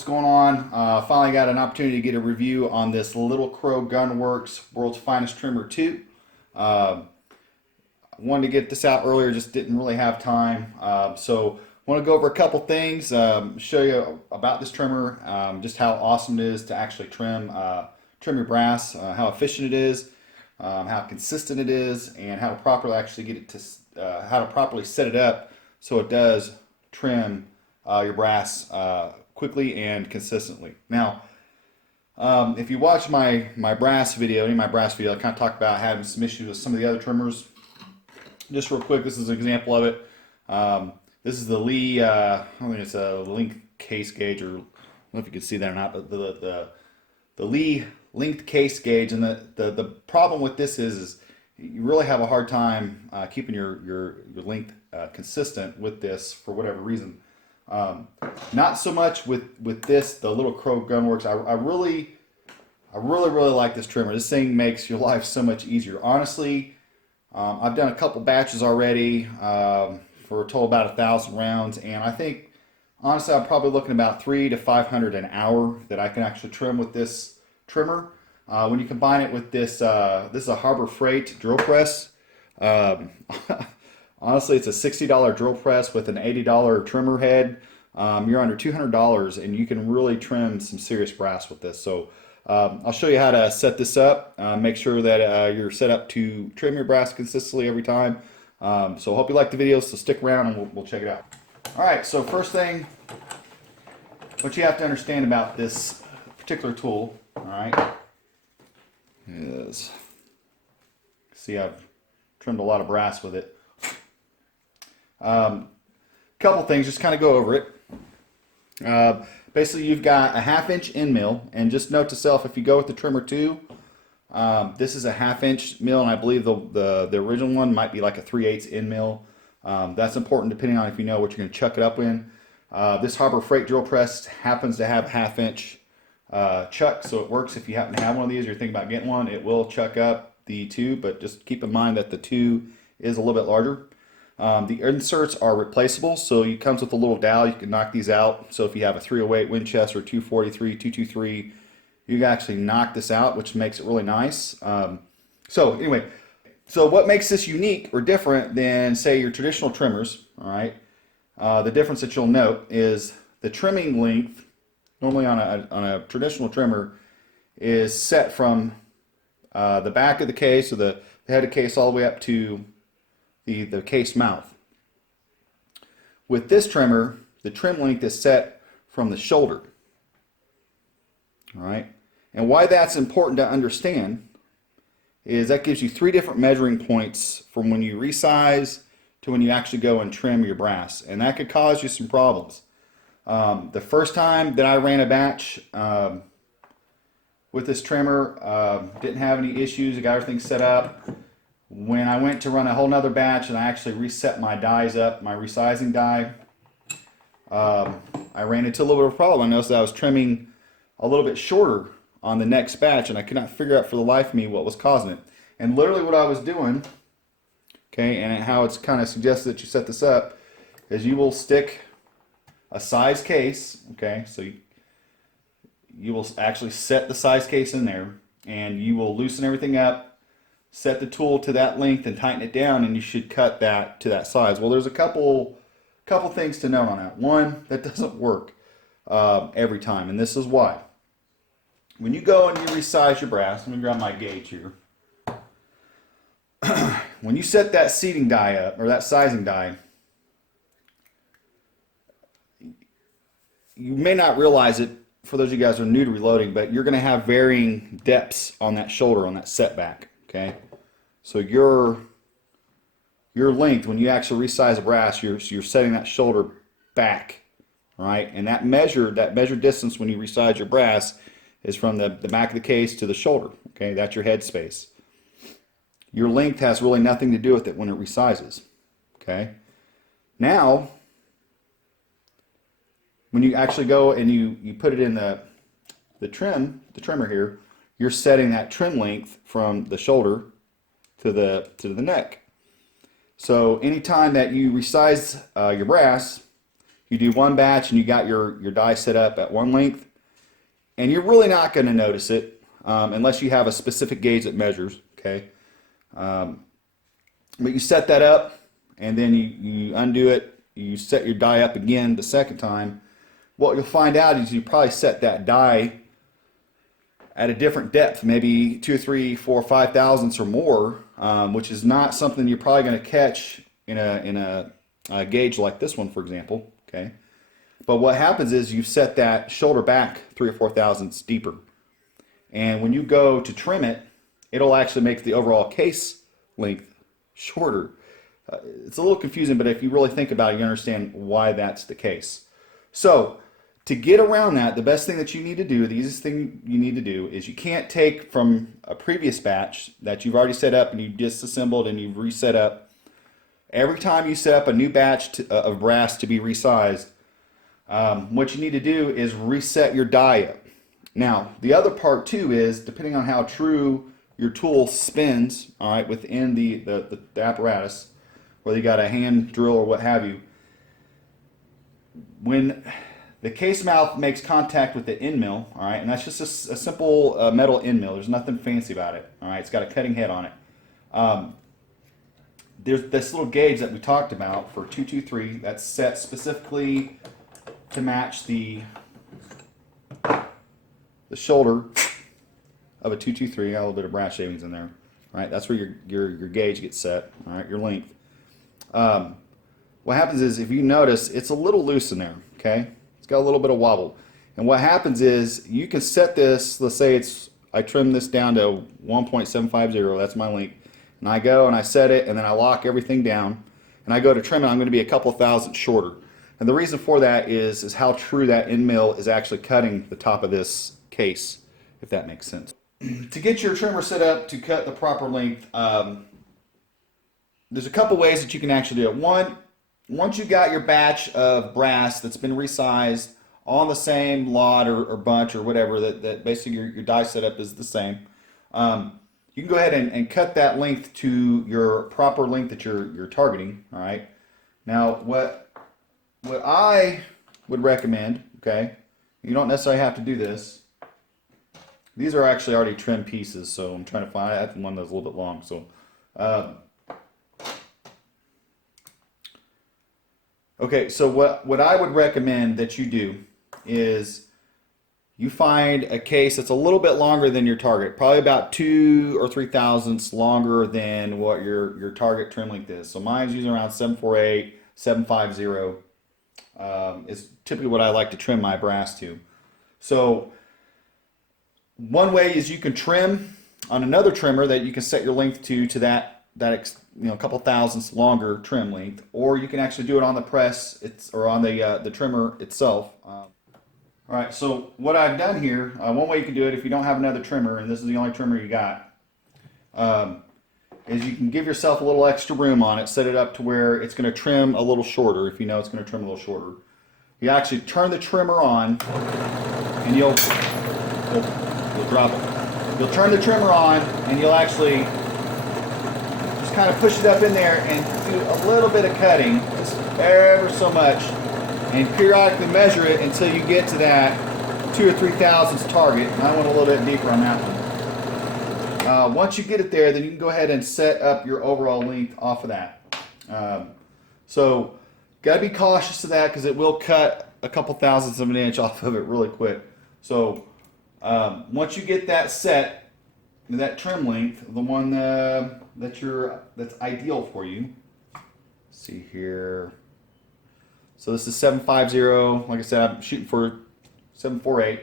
what's going on? Finally got an opportunity to get a review on this Little Crow Gunworks World's Finest Trimmer 2. Wanted to get this out earlier, just didn't really have time. So want to go over a couple things, show you about this trimmer, just how awesome it is to actually trim your brass, how efficient it is, how consistent it is, and how to properly actually get it to, how to properly set it up so it does trim your brass quickly and consistently. Now, if you watch my brass video, I kind of talked about having some issues with some of the other trimmers. Just real quick, this is an example of it. This is the Lee, I think it's a length case gauge, or I don't know if you can see that or not, but the Lee length case gauge. And the problem with this is you really have a hard time keeping your length consistent with this for whatever reason. Not so much with this, the Little Crow Gunworks. I really like this trimmer. This thing makes your life so much easier. Honestly, I've done a couple batches already for a total about 1,000 rounds, and I think honestly I'm probably looking about 300 to 500 an hour that I can actually trim with this trimmer. When you combine it with this, this is a Harbor Freight drill press. Honestly, it's a $60 drill press with an $80 trimmer head. You're under $200, and you can really trim some serious brass with this. So I'll show you how to set this up. Make sure that you're set up to trim your brass consistently every time. So I hope you like the video, so stick around and we'll check it out. All right, so first thing, what you have to understand about this particular tool, all right, is, see, I've trimmed a lot of brass with it. Couple things, just kind of go over it. Basically, you've got a 1/2 inch end mill, and just note to self, if you go with the trimmer 2, this is a 1/2 inch mill, and I believe the original one might be like a 3/8 end mill. That's important depending on if you know what you're going to chuck it up in. This Harbor Freight drill press happens to have a 1/2 inch chuck, so it works. If you happen to have one of these or you're thinking about getting one, it will chuck up the 2, but just keep in mind that the 2 is a little bit larger. The inserts are replaceable, so it comes with a little dowel. You can knock these out. So if you have a 308 Winchester, 243, 223, you can actually knock this out, which makes it really nice. So anyway, so what makes this unique or different than, say, your traditional trimmers, all right? The difference that you'll note is the trimming length, normally on a traditional trimmer, is set from the back of the case, or the head of the case, all the way up to the case mouth. With this trimmer, the trim length is set from the shoulder. All right, and why that's important to understand is that gives you 3 different measuring points from when you resize to when you actually go and trim your brass, and that could cause you some problems. The first time that I ran a batch with this trimmer, didn't have any issues. I got everything set up. When I went to run a whole nother batch and I actually reset my dies up, my resizing die, I ran into a little bit of a problem. I noticed that I was trimming a little bit shorter on the next batch, and I could not figure out for the life of me what was causing it. And literally what I was doing, okay, and how it's kind of suggested that you set this up, is you will stick a size case, okay, so you will actually set the size case in there, and you will loosen everything up, set the tool to that length and tighten it down, and you should cut that to that size. Well, there's a couple things to note on that. One, that doesn't work every time, and this is why. When you go and you resize your brass, let me grab my gauge here. When you set that seating die up, or that sizing die, you may not realize it for those of you guys who are new to reloading, but you're going to have varying depths on that shoulder, on that setback. Okay, so your length, when you actually resize a brass, you're setting that shoulder back, right? And that measured distance when you resize your brass is from the back of the case to the shoulder. Okay, that's your head space. Your length has really nothing to do with it when it resizes. Okay, now when you actually go and you put it in the trimmer here, you're setting that trim length from the shoulder to the neck. So anytime that you resize your brass, You do one batch and you got your die set up at one length, and you're really not going to notice it unless you have a specific gauge that measures, okay? But you set that up, and then you undo it, you set your die up again the second time. What you'll find out is you probably set that die at a different depth, maybe 2, 3, 4, 5 thousandths or more, which is not something you're probably going to catch in a gauge like this one, for example. Okay, but what happens is you set that shoulder back 3 or 4 thousandths deeper, and when you go to trim it, it'll actually make the overall case length shorter. It's a little confusing, but if you really think about it, you understand why that's the case. So to get around that, the best thing that you need to do, the easiest thing you need to do, is you can't take from a previous batch that you've already set up and you disassembled and you've reset up. Every time you set up a new batch of brass to be resized, what you need to do is reset your die up. Now, the other part too is, depending on how true your tool spins, all right, within the apparatus, whether you got a hand drill or what have you, when the case mouth makes contact with the end mill, all right, and that's just a simple metal end mill. There's nothing fancy about it, all right. It's got a cutting head on it. There's this little gauge that we talked about for 223 that's set specifically to match the shoulder of a 223. Got a little bit of brass shavings in there, all right. That's where your gauge gets set, all right, your length. What happens is, if you notice, it's a little loose in there, okay? It's got a little bit of wobble. And what happens is, you can set this, let's say I trim this down to 1.750, that's my length, and I go and I set it, and then I lock everything down, and I go to trim it, I'm going to be a couple thousandths shorter. And the reason for that is how true that end mill is actually cutting the top of this case, if that makes sense. To get your trimmer set up to cut the proper length, there's a couple ways that you can actually do it. One, once you got your batch of brass that's been resized on the same lot or bunch or whatever, that basically your die setup is the same, you can go ahead and cut that length to your proper length that you're targeting. All right. Now, what I would recommend, okay, you don't necessarily have to do this. These are actually already trimmed pieces, so I'm trying to find, I have one that's a little bit long, so. Okay, so what I would recommend that you do is you find a case that's a little bit longer than your target, probably about 2 or 3 thousandths longer than what your target trim length is. So mine's usually around 748, 750 is typically what I like to trim my brass to. So one way is you can trim on another trimmer that you can set your length to that a couple thousandths longer trim length, or you can actually do it on the press or on the trimmer itself. All right, so what I've done here, one way you can do it if you don't have another trimmer, and this is the only trimmer you got, is you can give yourself a little extra room on it, set it up to where it's going to trim a little shorter. If you know it's going to trim a little shorter, you actually turn the trimmer on, and you'll drop it. You'll turn the trimmer on, and you'll actually kind of push it up in there and do a little bit of cutting, just ever so much, and periodically measure it until you get to that 2 or 3 thousandths target. And I went a little bit deeper on that one. Once you get it there, then you can go ahead and set up your overall length off of that. So got to be cautious of that because it will cut a couple thousandths of an inch off of it really quick. So once you get that set, that trim length, the one that's ideal for you. Let's see here. So this is 750. Like I said, I'm shooting for 748.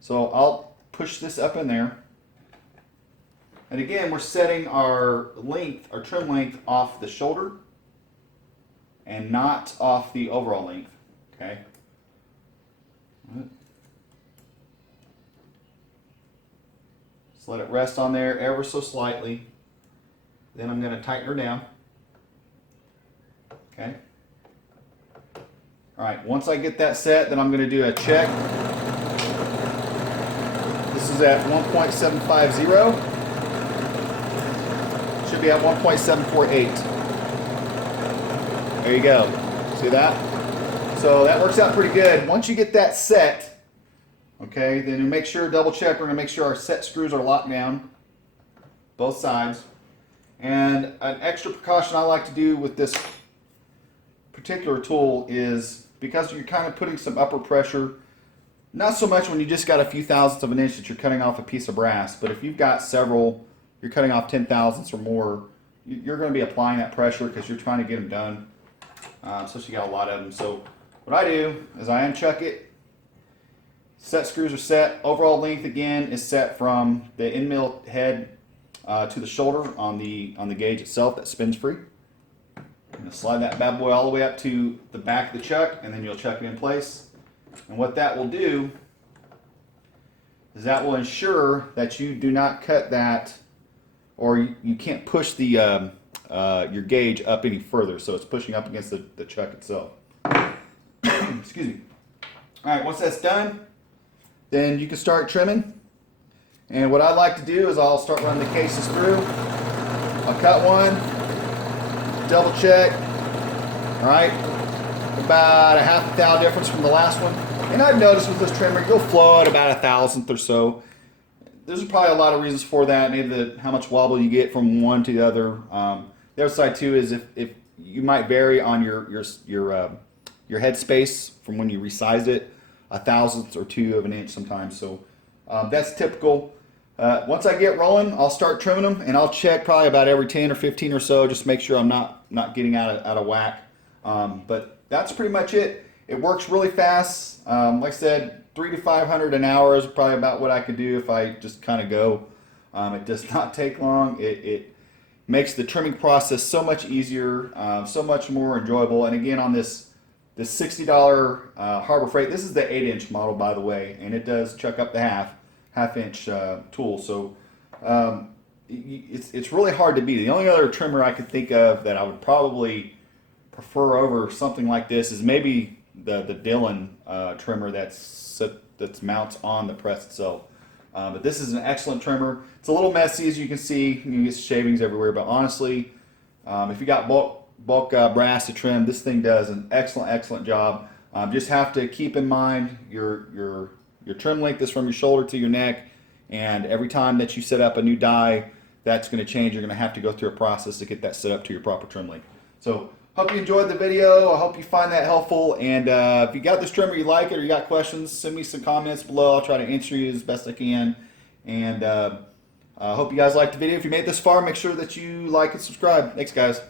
So I'll push this up in there. And again, we're setting our length, our trim length, off the shoulder and not off the overall length. Okay. Let it rest on there ever so slightly. Then I'm going to tighten her down. Okay. All right, once I get that set, then I'm going to do a check. This is at 1.750. Should be at 1.748. There you go. See that? So that works out pretty good. Once you get that set, okay, then you make sure, double check, we're gonna make sure our set screws are locked down, both sides. And an extra precaution I like to do with this particular tool is, because you're kind of putting some upper pressure, not so much when you just got a few thousandths of an inch that you're cutting off a piece of brass, but if you've got several, you're cutting off 10 thousandths or more, you're going to be applying that pressure because you're trying to get them done, especially you got a lot of them. So what I do is I unchuck it, set screws are set, overall length again is set from the end mill head to the shoulder on the gauge itself that spins free. I'm going to slide that bad boy all the way up to the back of the chuck, and then you'll chuck it in place. And what that will do is that will ensure that you do not cut that, or you can't push the your gauge up any further, so it's pushing up against the chuck itself. Excuse me. Alright, once that's done, then you can start trimming. And what I like to do is I'll start running the cases through. I'll cut one, double check, alright, about a half a thou difference from the last one. And I've noticed with this trimmer, you'll flow at about a thousandth or so. There's probably a lot of reasons for that, maybe how much wobble you get from one to the other. The other side too is if you might vary on your head space from when you resized it, a thousandth or two of an inch sometimes. So that's typical. Once I get rolling, I'll start trimming them, and I'll check probably about every 10 or 15 or so, just to make sure I'm not getting out of whack. But that's pretty much it. It works really fast. Like I said, 300 to 500 an hour is probably about what I could do if I just kind of go. It does not take long. It makes the trimming process so much easier, so much more enjoyable. And again, on this $60 Harbor Freight, this is the 8-inch model, by the way, and it does chuck up the half-inch tool. So it's really hard to beat. The only other trimmer I could think of that I would probably prefer over something like this is maybe the Dillon trimmer that's mounts on the press itself. But this is an excellent trimmer. It's a little messy, as you can see. You can get shavings everywhere, but honestly, if you got bulk brass to trim, this thing does an excellent job. Just have to keep in mind your trim length is from your shoulder to your neck, and every time that you set up a new die, that's going to change. You're going to have to go through a process to get that set up to your proper trim length. So hope you enjoyed the video. I hope you find that helpful, and if you got this trimmer, you like it, or you got questions, send me some comments below. I'll try to answer you as best I can, and I hope you guys liked the video. If you made it this far, make sure that you like and subscribe. Thanks, guys.